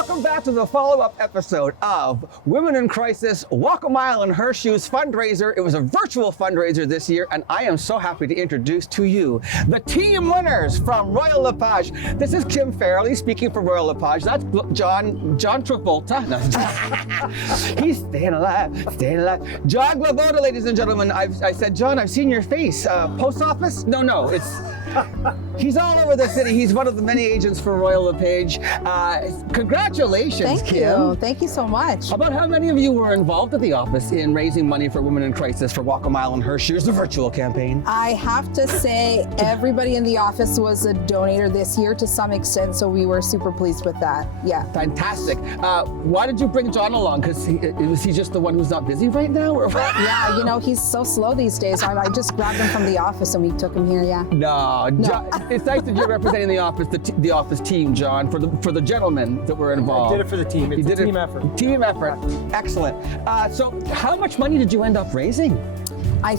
Welcome back to the follow-up episode of Women in Crisis Walk a Mile in Her Shoes fundraiser. It was a virtual fundraiser this year, and I am so happy to introduce to you the team winners from Royal LePage. This is Kim Farrelly speaking for Royal LePage. That's John Travolta. No. He's staying alive. John Glavoda, ladies and gentlemen. I said, John, I've seen your face. Post office? No, it's... He's all over the city. He's one of the many agents for Royal LePage. Congratulations, Kim. Thank you so much. About how many of you were involved at the office in raising money for Women in Crisis for Walk a Mile in Her Shoes, the virtual campaign? I have to say everybody in the office was a donator this year to some extent, so we were super pleased with that. Yeah. Fantastic. Why did you bring John along? Because was he just the one who's not busy right now? Or what? Yeah, you know, he's so slow these days. I just grabbed him from the office and we took him here, yeah. No. John, it's nice that you're representing the office team, John, for the gentlemen that were involved. I did it for the team. It's a team effort. Team effort. Excellent. So how much money did you end up raising?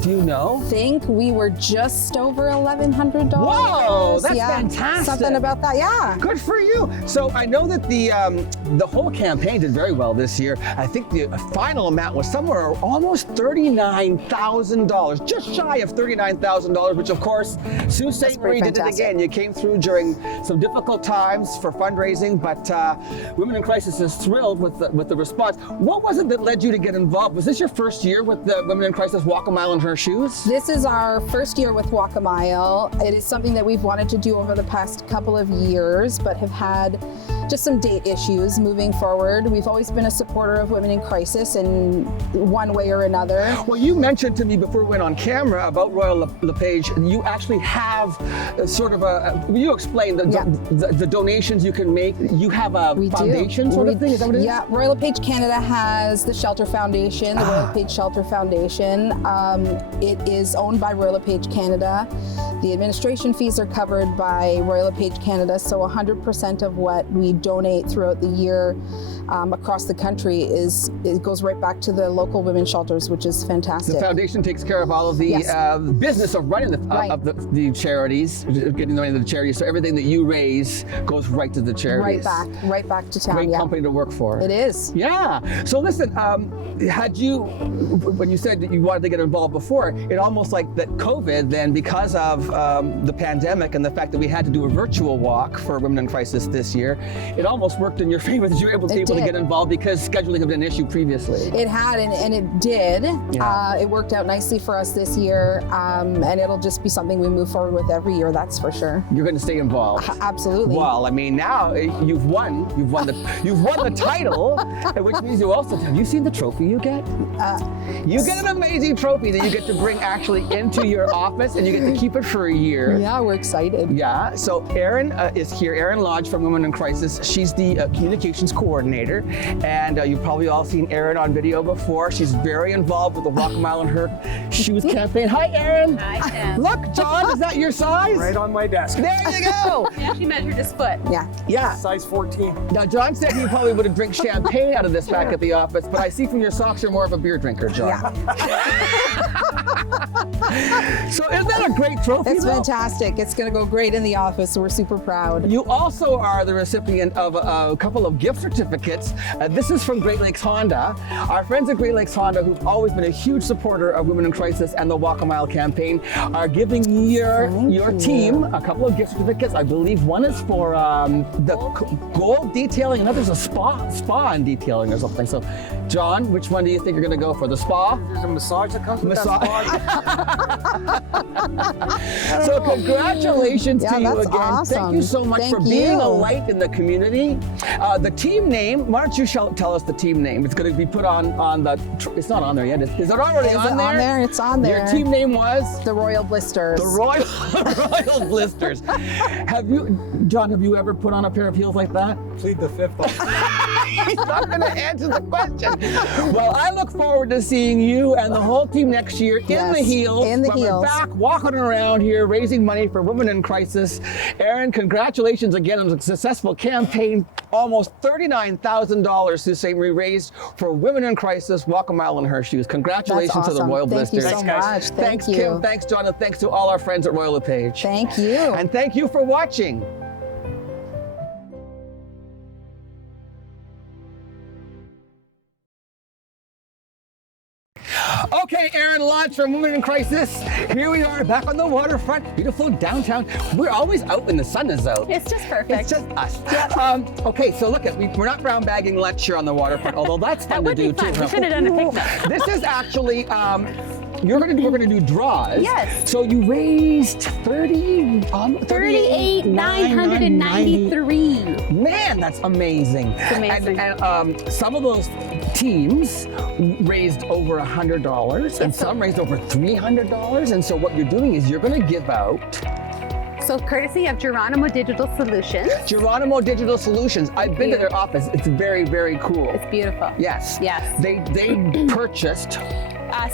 Do you know? I think we were just over $1,100. Whoa, that's fantastic. Something about that, yeah. Good for you. So I know that the whole campaign did very well this year. I think the final amount was somewhere almost $39,000, just shy of $39,000, which of course, Sault Ste. Marie did it again. You came through during some difficult times for fundraising, but Women in Crisis is thrilled with the response. What was it that led you to get involved? Was this your first year with the Women in Crisis Walk a Mile in Her Shoes? This is our first year with Walk a Mile. It is something that we've wanted to do over the past couple of years, but have had just some date issues moving forward. We've always been a supporter of Women in Crisis in one way or another. Well, you mentioned to me before we went on camera about Royal LePage, you actually have sort of will you explain the donations you can make? You have a foundation sort of thing, is that what it is? Yeah, Royal LePage Canada has the Shelter Foundation, the Royal LePage Shelter Foundation. It is owned by Royal LePage Canada. The administration fees are covered by Royal LePage Canada, so 100% of what we donate throughout the year across the country it goes right back to the local women's shelters, which is fantastic. The foundation takes care of all of the business of running the charities, getting the money to the charities, so everything that you raise goes right to the charities. Right back to town. Great company to work for. It is. Yeah. So listen, when you said that you wanted to get involved before, it almost like that COVID then, because of the pandemic and the fact that we had to do a virtual walk for Women in Crisis this year, it almost worked in your favor that you were able to get involved because scheduling had been an issue previously. It had, and it did. Yeah. It worked out nicely for us this year, and it'll just be something we move forward with every year, that's for sure. You're going to stay involved. Absolutely. Well, I mean, now you've won the title, which means have you seen the trophy you get? You get an amazing trophy that you get to bring actually into your office, and you get to keep it for a year. Yeah, we're excited. Yeah, so Erin is here, Erin Lodge from Women in Crisis. She's the communications coordinator, and you've probably all seen Erin on video before. She's very involved with the Walk a Mile in Her Shoes campaign. Hi, Erin. Hi, Tim. Look, John, is that your size? Right on my desk. There you go. He actually measured his foot. Yeah. Size 14. Now, John said he probably would have drank champagne out of this back at the office, but I see from your socks you're more of a beer drinker, John. Yeah. So isn't that a great trophy? It's fantastic. It's going to go great in the office, so we're super proud. You also are the recipient of a couple of gift certificates. This is from Great Lakes Honda. Our friends at Great Lakes Honda, who've always been a huge supporter of Women in Crisis and the Walk a Mile campaign, are giving your team a couple of gift certificates. I believe one is for the gold detailing, another's a spa and detailing or something. So, John, which one do you think you're going to go for? The spa? There's a massage that comes with that spa. So congratulations to you that's again. awesome. Thank you so much for being a light in the community. The team name, why don't you tell us the team name? It's going to be put on the, it's not on there yet. Is it already on there? It's on there. Your team name was? The Royal Blisters. The Royal Blisters. John, have you ever put on a pair of heels like that? Plead the fifth. He's not going to answer the question. Well, I look forward to seeing you and the whole team next year in the heels. We're back walking around here raising money for Women in Crisis. Erin, congratulations again on a successful campaign. Almost $39,000 Sault Ste. Marie raised for Women in Crisis, Walk a Mile in Her Shoes. Congratulations to the Royal Blisters. Thank you so much. Thanks, Kim. Thanks, John. And thanks to all our friends at Royal LePage. Thank you. And thank you for watching. Okay, Aaron Lodge from Women in Crisis. Here we are back on the waterfront, beautiful downtown. We're always out when the sun is out. It's just perfect. It's just us. Okay, so look, we're not brown bagging lunch here on the waterfront, although that's fun That would to do be fun. too. We should have done a picnic. This is actually, we're gonna do draws. Yes. So you raised 38,993. Man, that's amazing. It's amazing. And some of those teams raised over $100, and some raised over $300. And so what you're doing is you're going to give out So courtesy of Geronimo Digital Solutions. Geronimo Digital Solutions. I've been to their office. It's very, very cool. It's beautiful. Yes. Yes. They purchased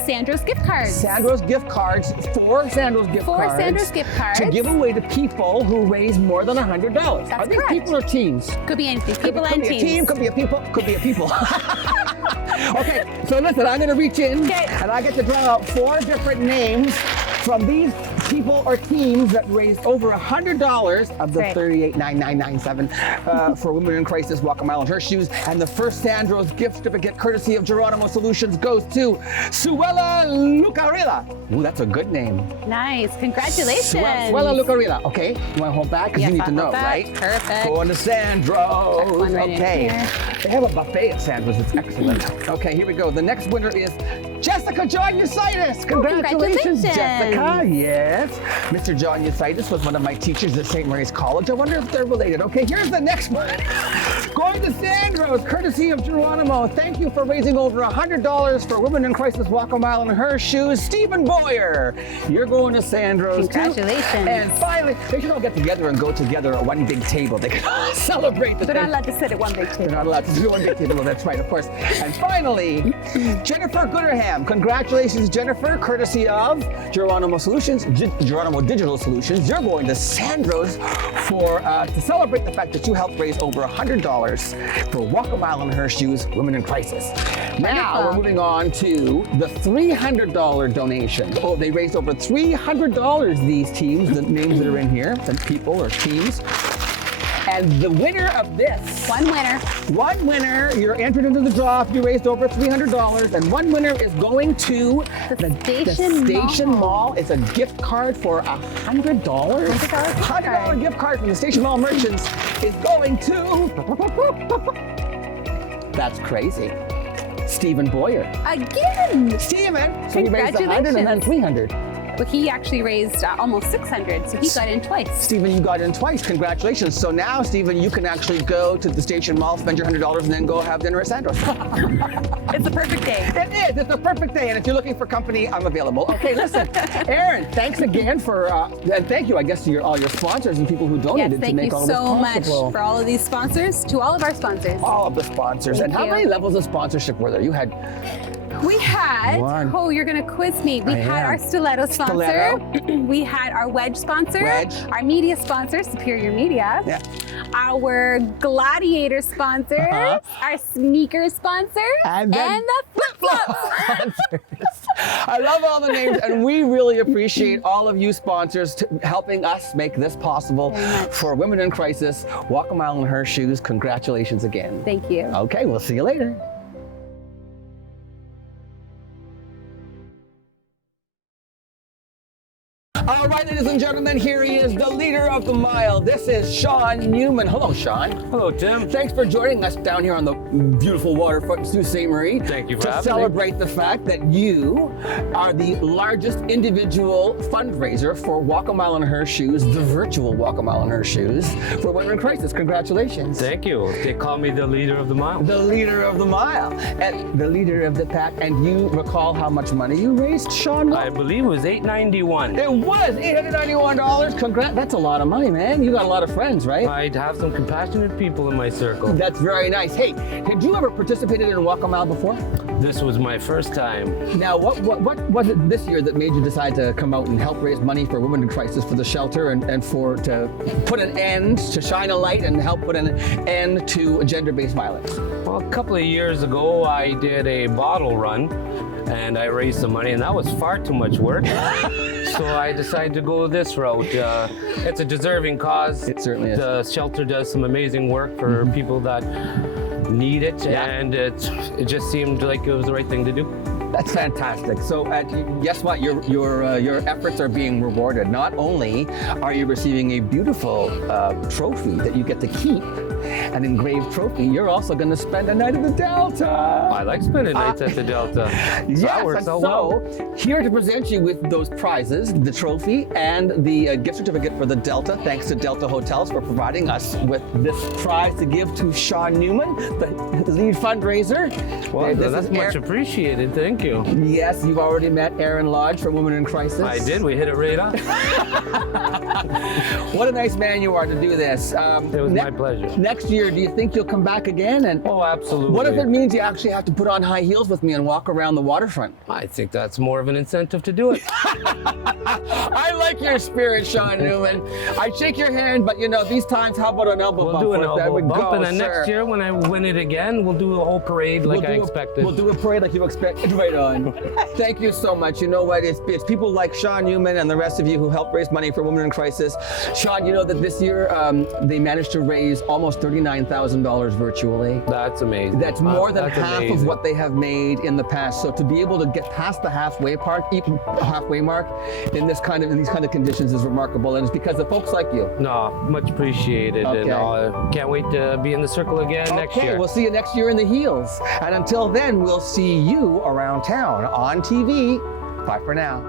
Sandro's gift cards. Sandro's gift cards, four Sandro's gift cards. Sandro's gift cards. To give away to people who raise more than $100. That's Are these correct. people or teams? Could be anything. People could and be teams. a team, could be a people, could be a people. Okay, so listen, I'm gonna reach in and I get to draw out four different names from these people or teams that raised over $100 of the Great. $38,997 for Women in Crisis, Walk a Mile in Her Shoes. And the first Sandro's gift certificate, courtesy of Geronimo Solutions, goes to Suela Lucarilla. Ooh, that's a good name. Nice. Congratulations. Suela Lucarilla. Okay, you want to hold back? Because Yes, you need I'll to know, hold back. right? Perfect. Going to Sandro's. One right in Okay. here. They have a buffet of Sandro's. It's excellent. Okay, here we go. The next winner is Jessica John Eusitis. Congratulations, Jessica. Yes. Mr. John Eusitis was one of my teachers at St. Mary's College. I wonder if they're related. Okay, here's the next one. Going to Sandro's, courtesy of Geronimo. Thank you for raising over $100 for Women in Crisis, Walk a Mile in Her Shoes. Stephen Boyer, you're going to Sandro's too. Congratulations. And finally, they should all get together and go together at one big table. They can all celebrate the They're not thing. allowed to sit at one big They're table. not allowed to do one big table. That's right, of course. And finally, Jennifer Gooderham. Congratulations, Jennifer, courtesy of Geronimo Solutions, Geronimo Digital Solutions. You're going to Sandro's for to celebrate the fact that you helped raise over $100 for Walk a Mile in Her Shoes, Women in Crisis. Now we're moving on to the $300 donation. Oh, they raised over $300. These teams, the names that are in here, the people or teams. And the winner of this. One winner. One winner, you're entered into the draw if you raised over $300, and one winner is going to The Station Mall. It's a gift card for $100. $100 gift card from the Station Mall merchants is going to. That's crazy. Stephen Boyer. Again. Stephen! So he raised 100 and then 300. But he actually raised almost 600, so he got in twice. Stephen, you got in twice. Congratulations. So now, Stephen, you can actually go to the Station Mall, spend your $100, and then go have dinner at Sandro's. It's the perfect day. It is. It's the perfect day. And if you're looking for company, I'm available. Okay, listen. Aaron, thanks again for, and thank you, I guess, to all your sponsors and people who Yes, donated to thank make you all this so much possible. for all of these sponsors, to all of our sponsors. All of the sponsors. Thank And how you. many levels of sponsorship were there? You had We had, One. oh, you're gonna quiz me. We I had am. our stiletto sponsor. Stiletto. We had our wedge sponsor. Wedge. Our media sponsor, Superior Media. Yeah. Our gladiator sponsor. Uh-huh. Our sneaker sponsor. And then the flip-flops. sponsors. I love all the names, and we really appreciate all of you sponsors helping us make this possible Very much. for Women in Crisis. Walk a Mile in Her Shoes. Congratulations again. Thank you. Okay, we'll see you later. All right, ladies and gentlemen, here he is, the leader of the mile. This is Sean Newman. Hello, Sean. Hello, Tim. Thanks for joining us down here on the beautiful waterfront in Sault Ste. Marie. Thank you for to having me. celebrate the fact that you are the largest individual fundraiser for Walk a Mile in Her Shoes, the virtual Walk a Mile in Her Shoes for Women in Crisis. Congratulations. Thank you. They call me the leader of the mile. The leader of the mile and the leader of the pack. And you recall how much money you raised, Sean? I believe it was $891. It was $891. Congrats. That's a lot of money, man. You got a lot of friends, right? I'd have some compassionate people in my circle. That's very nice. Hey, had you ever participated in Walk a Mile before? This was my first time. Now, what was it this year that made you decide to come out and help raise money for Women in Crisis for the shelter and to put an end, to shine a light and help put an end to gender-based violence? Well, a couple of years ago, I did a bottle run and I raised some money, and that was far too much work. So I decided to go this route. It's a deserving cause. It certainly is. The shelter does some amazing work for people that need it, Yeah. and it just seemed like it was the right thing to do. That's fantastic. So, guess what? Your efforts are being rewarded. Not only are you receiving a beautiful trophy that you get to keep, an engraved trophy, you're also going to spend a night at the Delta. I like spending nights at the Delta. So Yes, that works and out so well. here to present you with those prizes, the trophy and the gift certificate for the Delta. Thanks to Delta Hotels for providing us with this prize to give to Sean Newman, the lead fundraiser. Well, This that's is much appreciated. Thank you. Yes, you've already met Aaron Lodge from Women in Crisis. I did. We hit it right on. What a nice man you are to do this. It was my pleasure. Next year, do you think you'll come back again? And Oh, absolutely. what if it means you actually have to put on high heels with me and walk around the waterfront? I think that's more of an incentive to do it. I like your spirit, Sean Newman. I shake your hand, but you know, these times, how about an elbow We'll bump? do an first? There elbow we bump, go, and then sir. next year when I win it again, we'll do a whole parade like I expected. We'll do a parade like you expected. Right on. Thank you so much. You know what? It's people like Sean Newman and the rest of you who help raise money for Women in Crisis. Sean, you know that this year they managed to raise almost $39,000 virtually. That's amazing. That's more than That's half of amazing. what they have made in the past. So to be able to get past the halfway mark in these kind of conditions is remarkable, and it's because of folks like you. No, much appreciated, and Okay. can't wait to be in the circle again next Okay, year. we'll see you next year in the heels. And until then, we'll see you around town on TV. Bye for now.